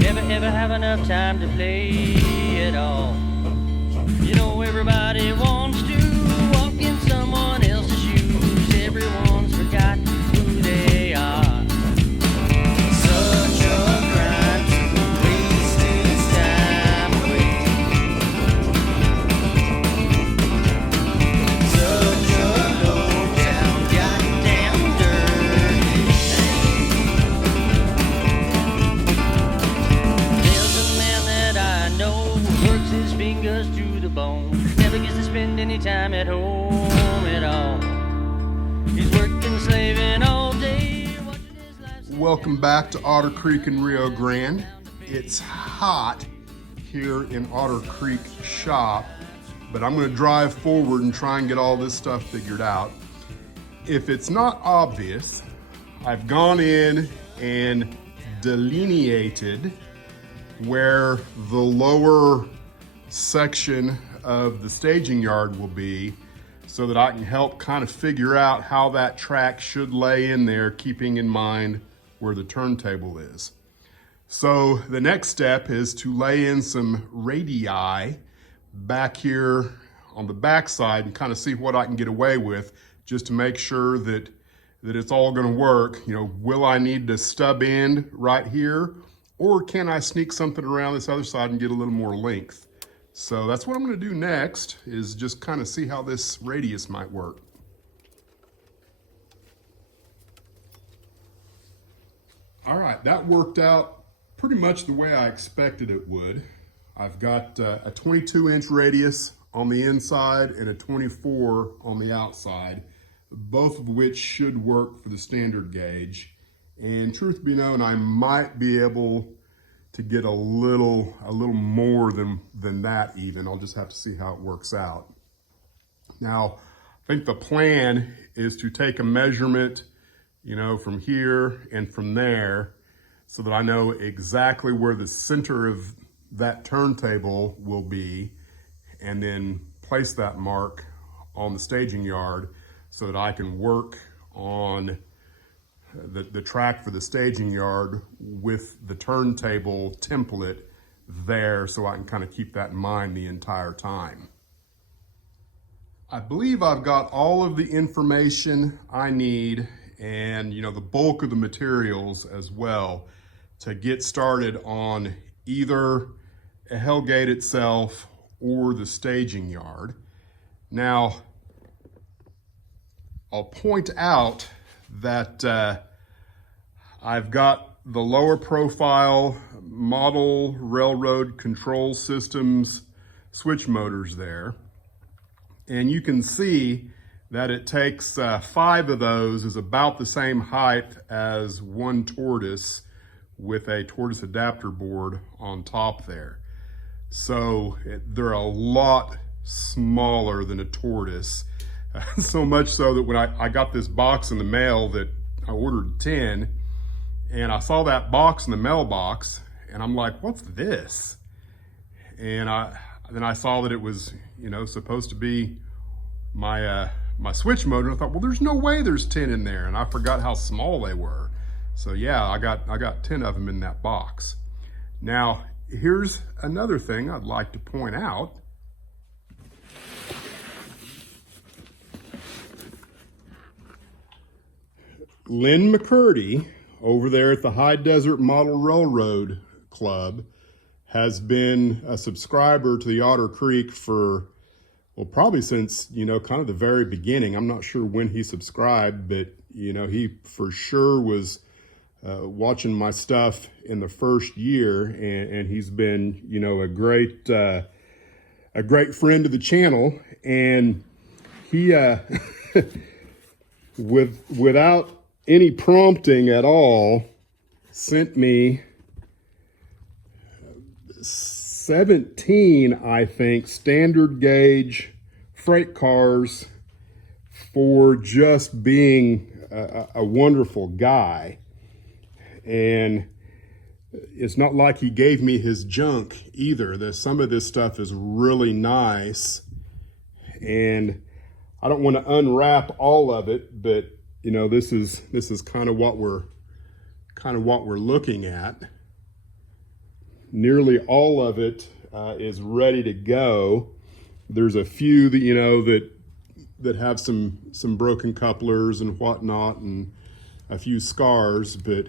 Never have enough time to play it all. You know everybody wants to walk in someone else's shoes. Everyone's forgotten who they are. Such a crime to waste his time away. Such a low-down, goddamn dirty thing. There's a man that I know who works his fingers to the bone. Never gets to spend any time at home at all. He's working, slaving all day, watching his life. Welcome back to Otter Creek in Rio Grande. It's hot here in Otter Creek shop, but I'm gonna drive forward and try and get all this stuff figured out. If it's not obvious, I've gone in and delineated where the lower section of the staging yard will be so that I can help kind of figure out how that track should lay in there, keeping in mind where the turntable is. So the next step is to lay in some radii back here on the back side and kind of see what I can get away with, just to make sure that it's all gonna work. You know, will I need to stub end right here, or can I sneak something around this other side and get a little more length? So that's what I'm gonna do next, is just kind of see how this radius might work. All right, that worked out pretty much the way I expected it would. I've got a 22-inch radius on the inside and a 24 on the outside, both of which should work for the standard gauge. And truth be known, I might be able to get a little more than that even. I'll just have to see how it works out. Now, I think the plan is to take a measurement, you know, from here and from there, so that I know exactly where the center of that turntable will be, and then place that mark on the staging yard so that I can work on the track for the staging yard with the turntable template there, so I can kind of keep that in mind the entire time. I believe I've got all of the information I need, and you know, the bulk of the materials as well, to get started on either a hellgate itself or the staging yard. Now, I'll point out that I've got the lower profile model railroad control systems switch motors there. And you can see that it takes 5 of those, is about the same height as one tortoise, with a tortoise adapter board on top there. So they're a lot smaller than a tortoise. So much so that when I got this box in the mail, that I ordered 10, and I saw that box in the mailbox, and I'm like, what's this? And then I saw that it was, you know, supposed to be my switch motor. And I thought, well, there's no way there's 10 in there, and I forgot how small they were. So yeah, I got 10 of them in that box. Now, here's another thing I'd like to point out. Lynn McCurdy over there at the High Desert Model Railroad Club has been a subscriber to the Otter Creek for, well, probably since, you know, kind of the very beginning. I'm not sure when he subscribed, but, you know, he for sure was watching my stuff in the first year, and he's been, you know, a great friend of the channel. And he, without any prompting at all, sent me 17, I think, standard gauge freight cars for just being a wonderful guy. And it's not like he gave me his junk either. Some of this stuff is really nice, and I don't want to unwrap all of it, but you know, this is kind of what we're looking at. nearly all of it is ready to go. There's a few that, you know, that have some broken couplers and whatnot and a few scars, but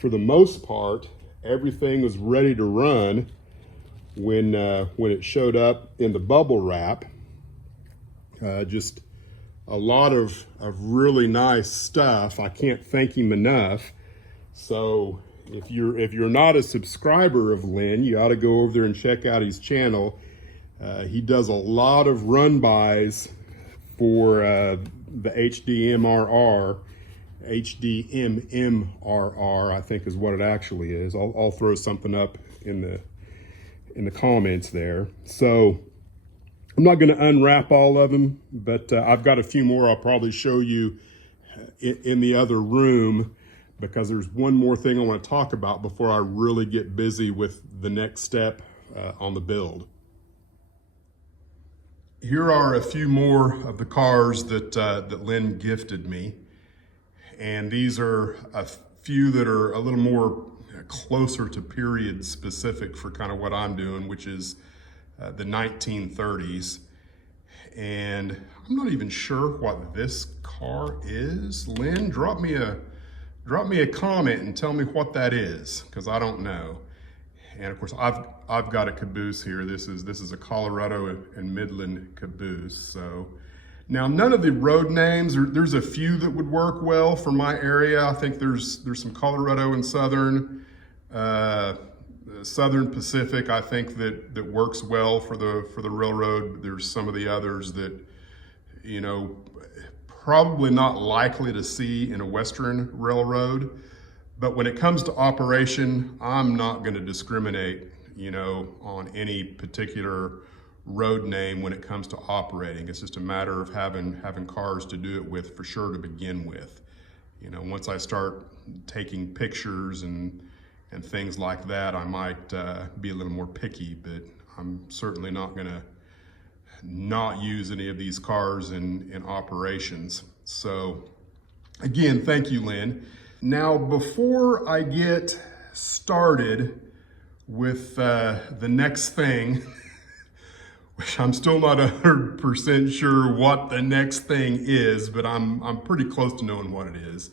for the most part, everything was ready to run when it showed up in the bubble wrap. Just a lot of really nice stuff. I can't thank him enough. So if you're not a subscriber of Lynn, you ought to go over there and check out his channel. He does a lot of run-bys for the HDMRR, I think is what it actually is. I'll throw something up in the comments there. So I'm not going to unwrap all of them, but I've got a few more I'll probably show you in the other room, because there's one more thing I want to talk about before I really get busy with the next step on the build. Here are a few more of the cars that Lynn gifted me. And these are a few that are a little more closer to period specific for kind of what I'm doing, which is the 1930s. And I'm not even sure what this car is. Lynn, drop me a comment and tell me what that is, because I don't know. And of course, I've got a caboose here. This is a Colorado and Midland caboose. So now none of the road names, there's a few that would work well for my area. I think there's some Colorado and Southern Pacific. I think that works well for the railroad. There's some of the others that, you know, probably not likely to see in a Western railroad. But when it comes to operation, I'm not going to discriminate, you know, on any particular road name when it comes to operating. It's just a matter of having cars to do it with for sure to begin with. You know, once I start taking pictures and things like that, I might be a little more picky, but I'm certainly not going to not use any of these cars in operations. So again, thank you, Lynn. Now, before I get started with the next thing, which I'm still not 100% sure what the next thing is, but I'm pretty close to knowing what it is.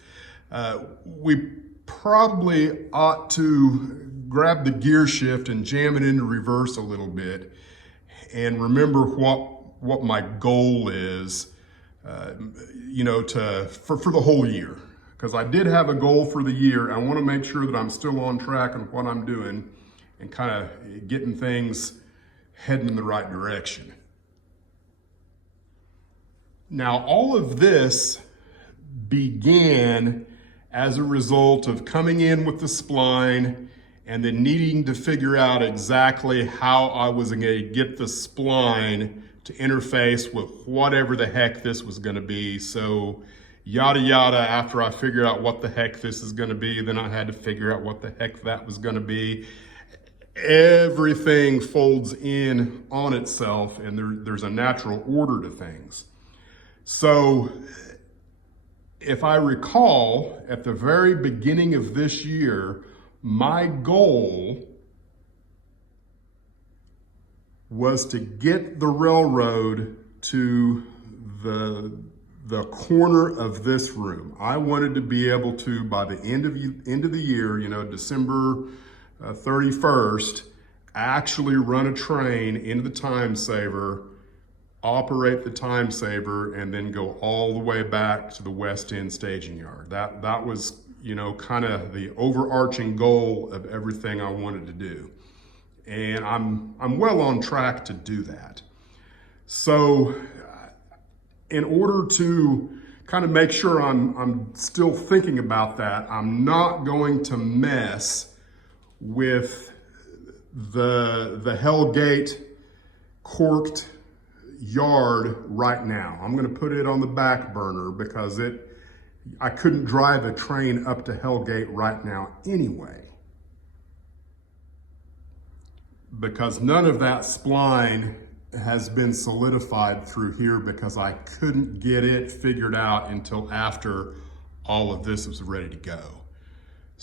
We probably ought to grab the gear shift and jam it into reverse a little bit and remember what my goal is, you know, for the whole year. Because I did have a goal for the year. I want to make sure that I'm still on track on what I'm doing and kind of getting things heading in the right direction. Now, all of this began as a result of coming in with the spline and then needing to figure out exactly how I was going to get the spline to interface with whatever the heck this was going to be. So yada yada, after I figured out what the heck this is going to be, then I had to figure out what the heck that was going to be. Everything folds in on itself, and there's a natural order to things. So if I recall, at the very beginning of this year, my goal was to get the railroad to the corner of this room. I wanted to be able to, by the end of the year, you know, December 31st, actually run a train into the Timesaver, operate the Timesaver, and then go all the way back to the West End staging yard. That was, you know, kind of the overarching goal of everything I wanted to do. And I'm well on track to do that. So in order to kind of make sure I'm still thinking about that, I'm not going to mess with the Hellgate corked yard right now. I'm going to put it on the back burner because I couldn't drive a train up to Hellgate right now anyway, because none of that spline has been solidified through here because I couldn't get it figured out until after all of this was ready to go.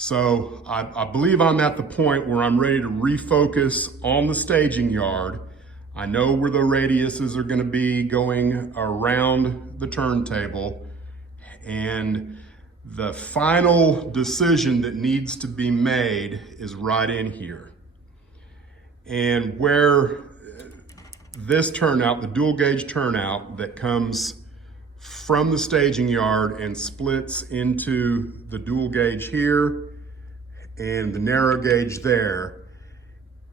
So I believe I'm at the point where I'm ready to refocus on the staging yard. I know where the radiuses are going to be going around the turntable, and the final decision that needs to be made is right in here. And where this turnout, the dual gauge turnout that comes from the staging yard and splits into the dual gauge here and the narrow gauge there,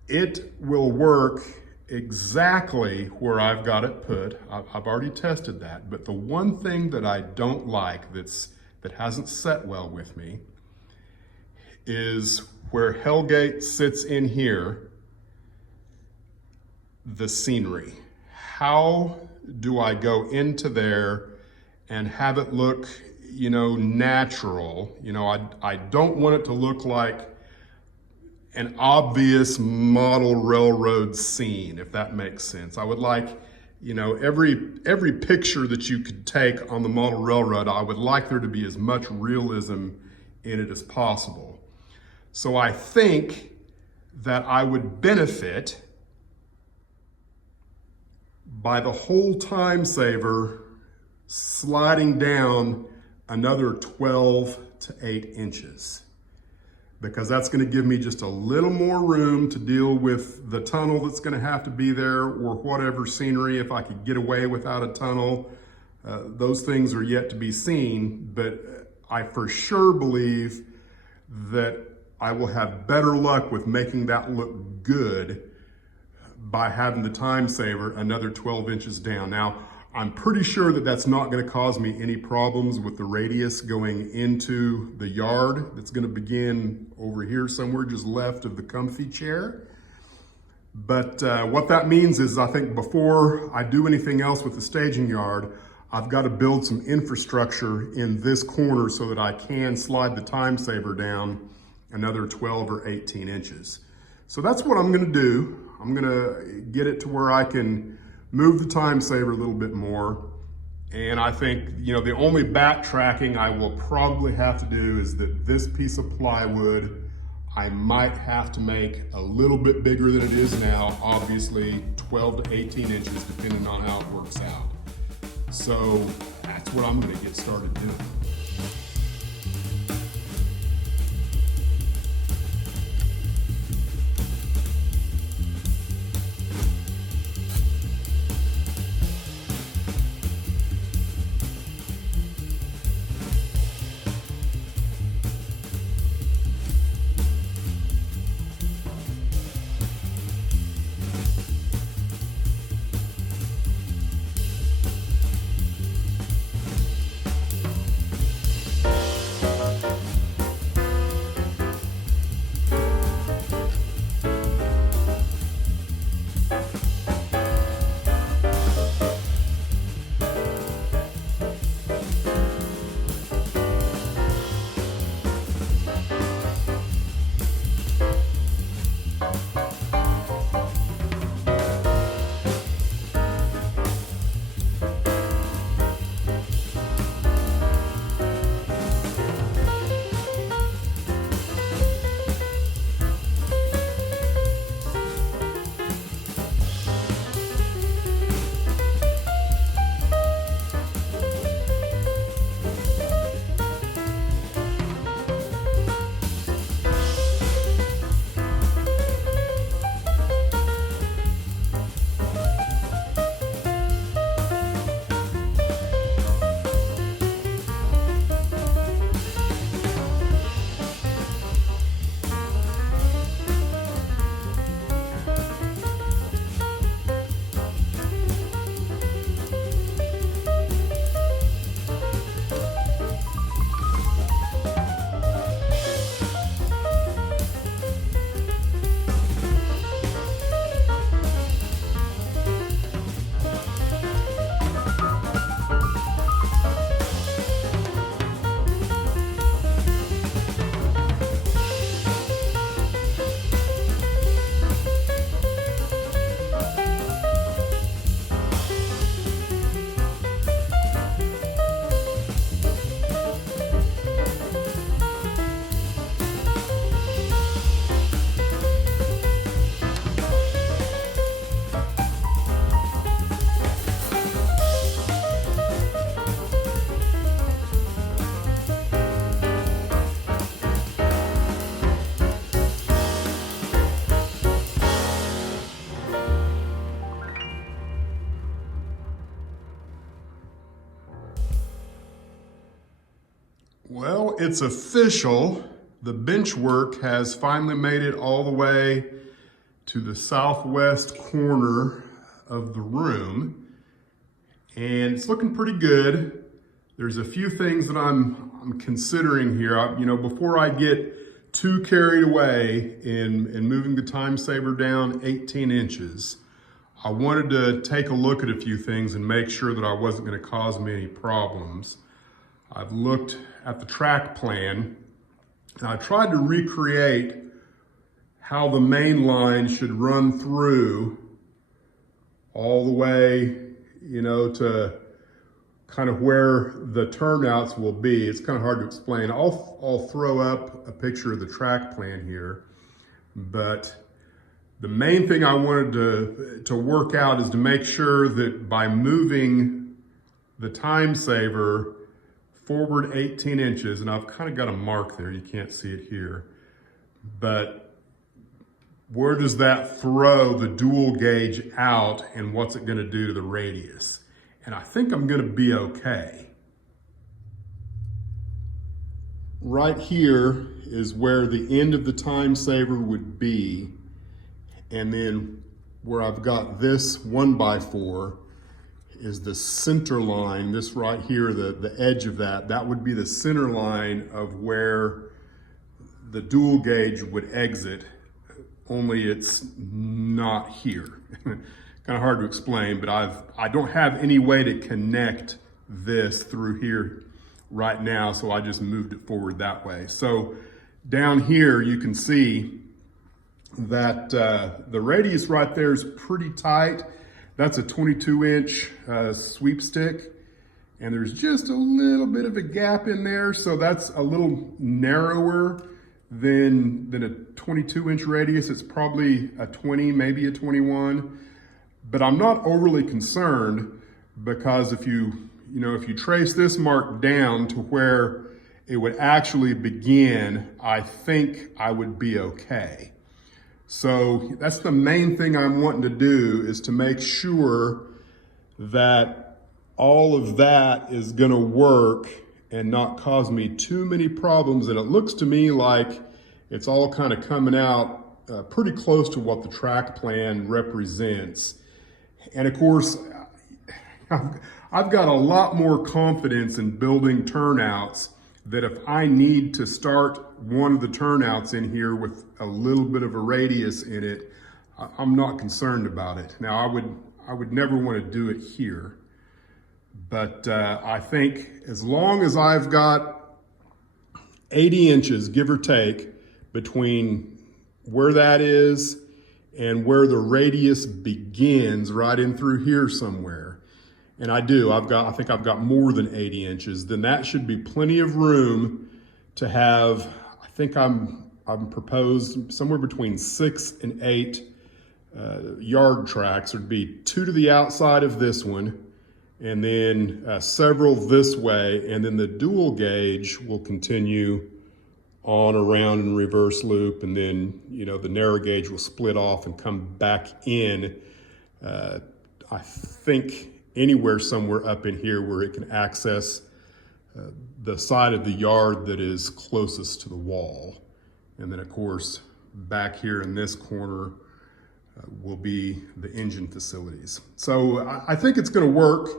it will work exactly where I've got it put. I've already tested that, but the one thing that I don't like that hasn't set well with me is where Hellgate sits in here, the scenery. How do I go into there and have it look, natural? I don't want it to look like an obvious model railroad scene, if that makes sense. I would like, every picture that you could take on the model railroad, I would like there to be as much realism in it as possible. So I think that I would benefit by the whole Timesaver sliding down another 12 to 8 inches, because that's going to give me just a little more room to deal with the tunnel that's going to have to be there, or whatever scenery, if I could get away without a tunnel. Those things are yet to be seen, but I for sure believe that I will have better luck with making that look good by having the Timesaver another 12 inches down. Now, I'm pretty sure that that's not going to cause me any problems with the radius going into the yard. That's going to begin over here somewhere just left of the comfy chair. But what that means is, I think before I do anything else with the staging yard, I've got to build some infrastructure in this corner so that I can slide the Timesaver down another 12 or 18 inches. So that's what I'm going to do. I'm going to get it to where I can move the Timesaver a little bit more. And I think, the only backtracking I will probably have to do is that this piece of plywood, I might have to make a little bit bigger than it is now, obviously 12 to 18 inches, depending on how it works out. So that's what I'm going to get started doing. Well, it's official. The Benchwork has finally made it all the way to the southwest corner of the room, and it's looking pretty good. There's a few things that I'm considering here. Before I get too carried away in moving the Timesaver down 18 inches, I wanted to take a look at a few things and make sure that I wasn't going to cause me any problems. I've looked at the track plan, and I tried to recreate how the main line should run through all the way, to kind of where the turnouts will be. It's kind of hard to explain. I'll throw up a picture of the track plan here, but the main thing I wanted to work out is to make sure that by moving the Timesaver forward 18 inches, and I've kind of got a mark there, you can't see it here, but where does that throw the dual gauge out and what's it going to do to the radius? And I think I'm going to be okay. Right here is where the end of the Timesaver would be, and then where I've got this 1x4 is the center line. This right here, the edge of that would be the center line of where the dual gauge would exit, only it's not here. Kind of hard to explain, but I don't have any way to connect this through here right now, so I just moved it forward that way. So down here you can see that the radius right there is pretty tight. That's a 22-inch sweep stick, and there's just a little bit of a gap in there, so that's a little narrower than a 22-inch radius. It's probably a 20, maybe a 21, but I'm not overly concerned, because if you trace this mark down to where it would actually begin, I think I would be okay. So that's the main thing I'm wanting to do, is to make sure that all of that is going to work and not cause me too many problems. And it looks to me like it's all kind of coming out pretty close to what the track plan represents. And of course, I've got a lot more confidence in building turnouts, that if I need to start one of the turnouts in here with a little bit of a radius in it, I'm not concerned about it. Now, I would never want to do it here, but I think as long as I've got 80 inches, give or take, between where that is and where the radius begins, right in through here somewhere, and I think I've got more than 80 inches, then that should be plenty of room to have, I think I'm proposed somewhere between 6 and 8 yard tracks. There'd be 2 to the outside of this one, and then several this way, and then the dual gauge will continue on around in reverse loop, and then the narrow gauge will split off and come back in. I think anywhere somewhere up in here where it can access the side of the yard that is closest to the wall. And then of course, back here in this corner will be the engine facilities. So I think it's gonna work.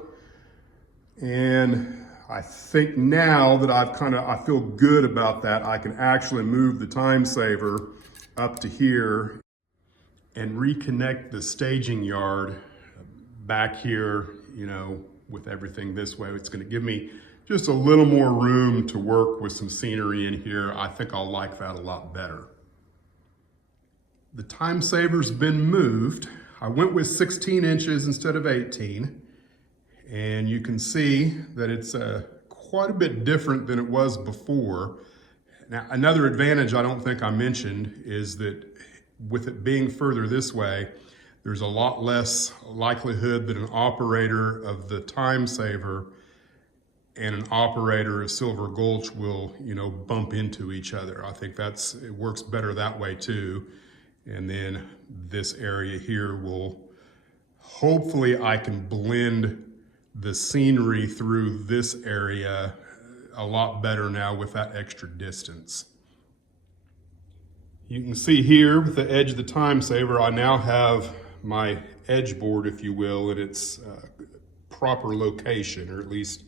And I think now that I feel good about that, I can actually move the Timesaver up to here and reconnect the staging yard back here, with everything this way. It's going to give me just a little more room to work with some scenery in here. I think I'll like that a lot better. The Timesaver's been moved. I went with 16 inches instead of 18, and you can see that it's quite a bit different than it was before. Now, another advantage I don't think I mentioned is that with it being further this way, there's a lot less likelihood that an operator of the Timesaver and an operator of Silver Gulch will, bump into each other. I think it works better that way too. And then this area here will, hopefully I can blend the scenery through this area a lot better now with that extra distance. You can see here with the edge of the Timesaver, I now have my edge board, if you will, in its proper location, or at least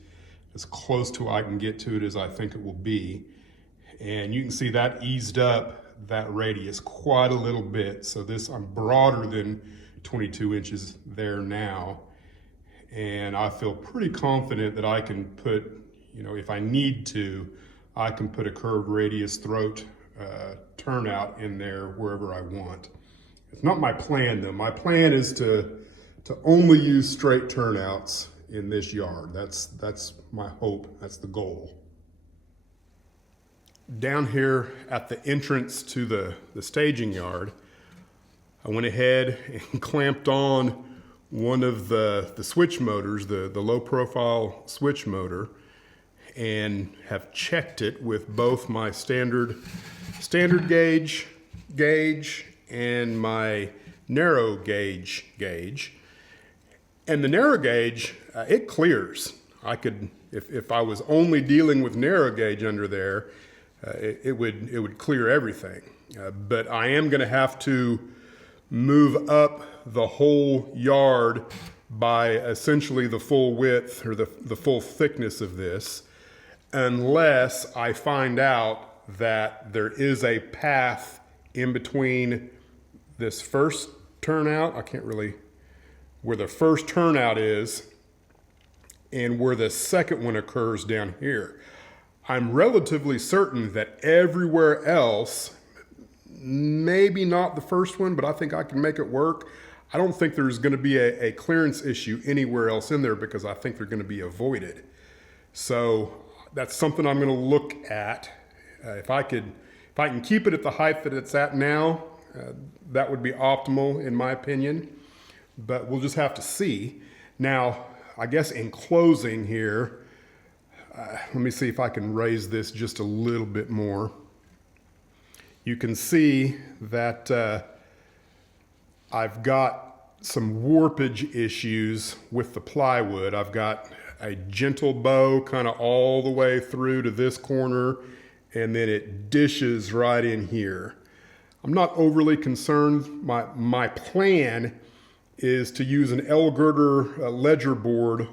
as close to I can get to it as I think it will be. And you can see that eased up that radius quite a little bit. So this, I'm broader than 22 inches there now. And I feel pretty confident that I can put, you know, if I need to, I can put a curved radius throat turnout in there wherever I want. It's not my plan though. My plan is to only use straight turnouts in this yard. That's my hope, that's the goal. Down here at the entrance to the staging yard, I went ahead and clamped on one of the switch motors, the low profile switch motor, and have checked it with both my standard gauge and my narrow gauge. And the narrow gauge, it clears. I could, if I was only dealing with narrow gauge under there, it would clear everything. But I am gonna have to move up the whole yard by essentially the full width or the full thickness of this, unless I find out that there is a path in between this first turnout, I can't really, where the first turnout is and where the second one occurs down here. I'm relatively certain that everywhere else, maybe not the first one, but I think I can make it work. I don't think there's gonna be a clearance issue anywhere else in there because I think they're gonna be avoided. So that's something I'm gonna look at. If I can keep it at the height that it's at now, that would be optimal in my opinion, but we'll just have to see. Now, I guess in closing here, let me see if I can raise this just a little bit more. You can see that I've got some warpage issues with the plywood. I've got a gentle bow kind of all the way through to this corner, and then it dishes right in here. I'm not overly concerned. My plan is to use an L-girder ledger board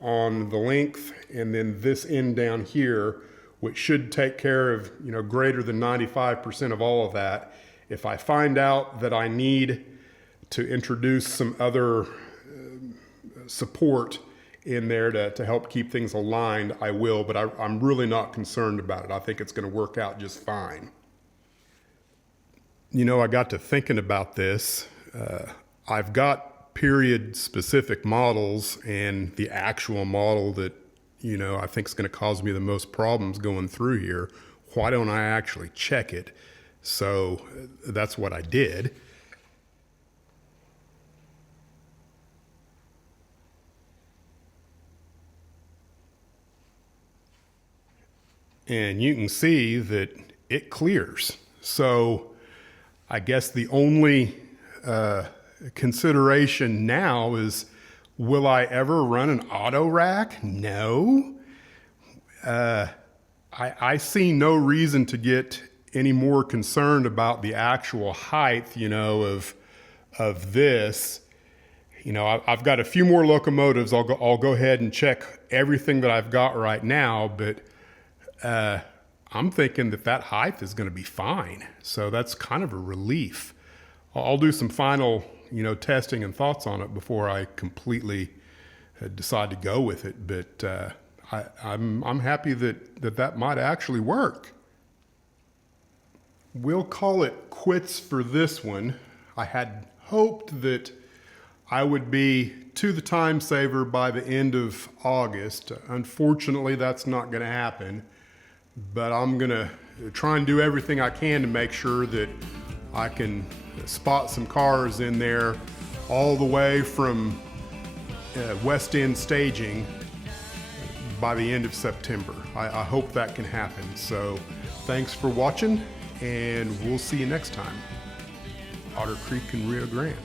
on the length, and then this end down here, which should take care of, you know, greater than 95% of all of that. If I find out that I need to introduce some other support in there to help keep things aligned, I will, but I'm really not concerned about it. I think it's gonna work out just fine. You know, I got to thinking about this. I've got period specific models, and the actual model that, you know, I think is going to cause me the most problems going through here, why don't I actually check it? So that's what I did. And you can see that it clears. So I guess the only consideration now is, will I ever run an auto rack? No. I see no reason to get any more concerned about the actual height, you know, of this. You know, I've got a few more locomotives. I'll go ahead and check everything that I've got right now, but I'm thinking that height is going to be fine. So that's kind of a relief. I'll do some final, you know, testing and thoughts on it before I completely decide to go with it. But I'm happy that might actually work. We'll call it quits for this one. I had hoped that I would be to the Timesaver by the end of August. Unfortunately, that's not going to happen. But I'm going to try and do everything I can to make sure that I can spot some cars in there all the way from West End staging by the end of September. I hope that can happen. So thanks for watching, and we'll see you next time. Otter Creek and Rio Grande.